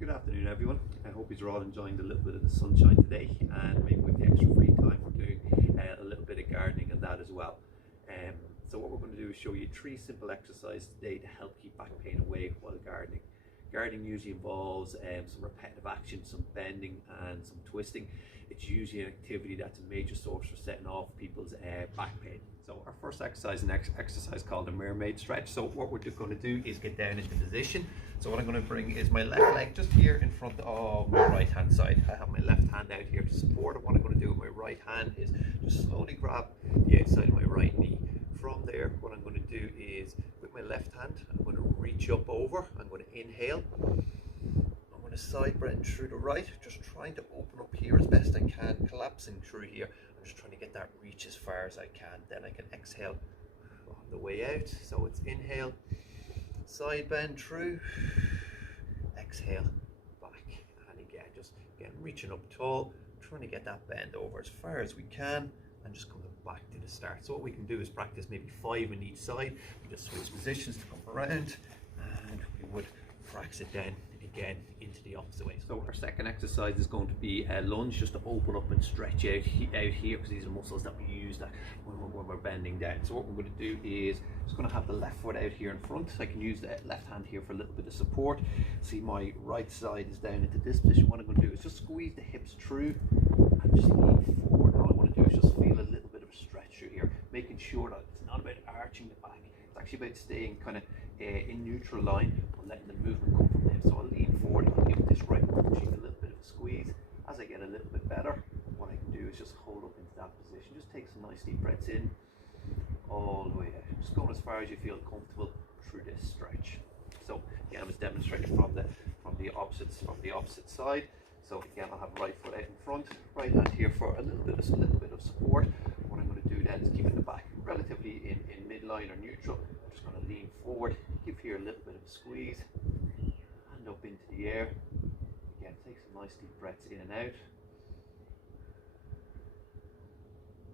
Good afternoon everyone. I hope you're all enjoying a little bit of the sunshine today, and maybe with the extra free time we're doing a little bit of gardening and that as well. So what we're going to do is show you 3 simple exercises today to help keep back pain away while gardening. Gardening usually involves some repetitive action, some bending and some twisting. It's usually an activity that's a major source for setting off people's back pain. So our first exercise is an exercise called the Mermaid Stretch. So what we're just going to do is get down into position. So what I'm going to bring is my left leg just here in front of my right hand side. I have my left hand out here to support it. What I'm going to do with my right hand is just slowly grab the outside of my right knee. From there, what I'm going to do is with my left hand, I'm going to reach up over. I'm going to inhale. I'm going to side bend through the right, just trying to open up here as best I can, collapsing through here. I'm just trying to get that reach as far as I can. Then I can exhale on the way out. So it's inhale, side bend through, exhale, back, and again, just again reaching up tall, trying to get that bend over as far as we can, and just coming back to the start. So what we can do is practice maybe 5 on each side. We just switch positions to come around, and we would practice it then again into the opposite way. So our second exercise is going to be a lunge, just to open up and stretch out here, because these are muscles that we use that when we're bending down. So what we're going to do is just going to have the left foot out here in front. I can use the left hand here for a little bit of support. See, my right side is down into this position. What I'm going to do is just squeeze the hips through and just lean forward. All I want to do is just feel a little bit of a stretch through here, making sure that it's not about arching the back. It's actually about staying kind of in neutral line and letting the movement come from there. So I'll lean forward, I'll give this right cheek a little bit of a squeeze. As I get a little bit better, what I can do is just hold up into that position. Just take some nice deep breaths in, all the way out. Just going as far as you feel comfortable through this stretch. So again, I'm just demonstrating from the opposite side. So again, I'll have right foot out in front, right hand here for a little bit of support. What I'm going to do then is keep the back relatively in midline or neutral. I'm just going to lean forward, give here a little bit of a squeeze, hand up into the air. Again, take some nice deep breaths in and out.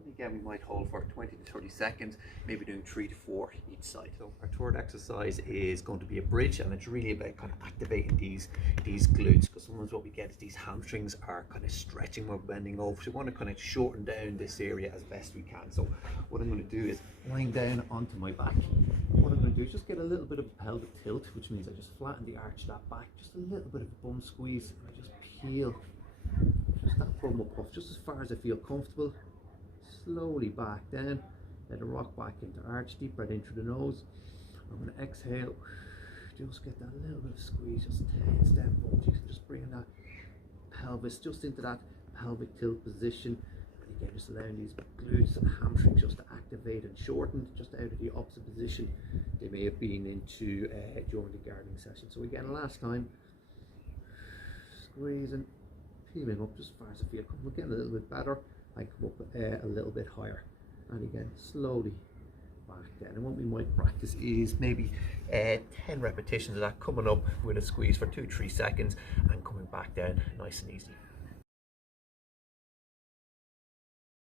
Again, we might hold for 20 to 30 seconds, maybe doing 3 to 4 each side. So our third exercise is going to be a bridge, and it's really about kind of activating these glutes, because sometimes what we get is these hamstrings are kind of stretching while bending over. So we want to kind of shorten down this area as best we can. So what I'm going to do is lying down onto my back. What I'm going to do is just get a little bit of a pelvic tilt, which means I just flatten the arch of that back, just a little bit of a bum squeeze, and I just peel just that bum up off just as far as I feel comfortable. Slowly back down, let it rock back into arch, deep breath in through the nose. I'm going to exhale, just get that little bit of squeeze, just 10 step up, just bringing that pelvis just into that pelvic tilt position. And again, just allowing these glutes and hamstrings just to activate and shorten, just out of the opposite position they may have been into during the gardening session. So again, last time, squeezing, peeling up just as far as I feel comfortable, getting a little bit better. I come up a little bit higher, and again slowly back down. And what we might practice is maybe 10 repetitions of that, coming up with a squeeze for 2-3 seconds and coming back down nice and easy.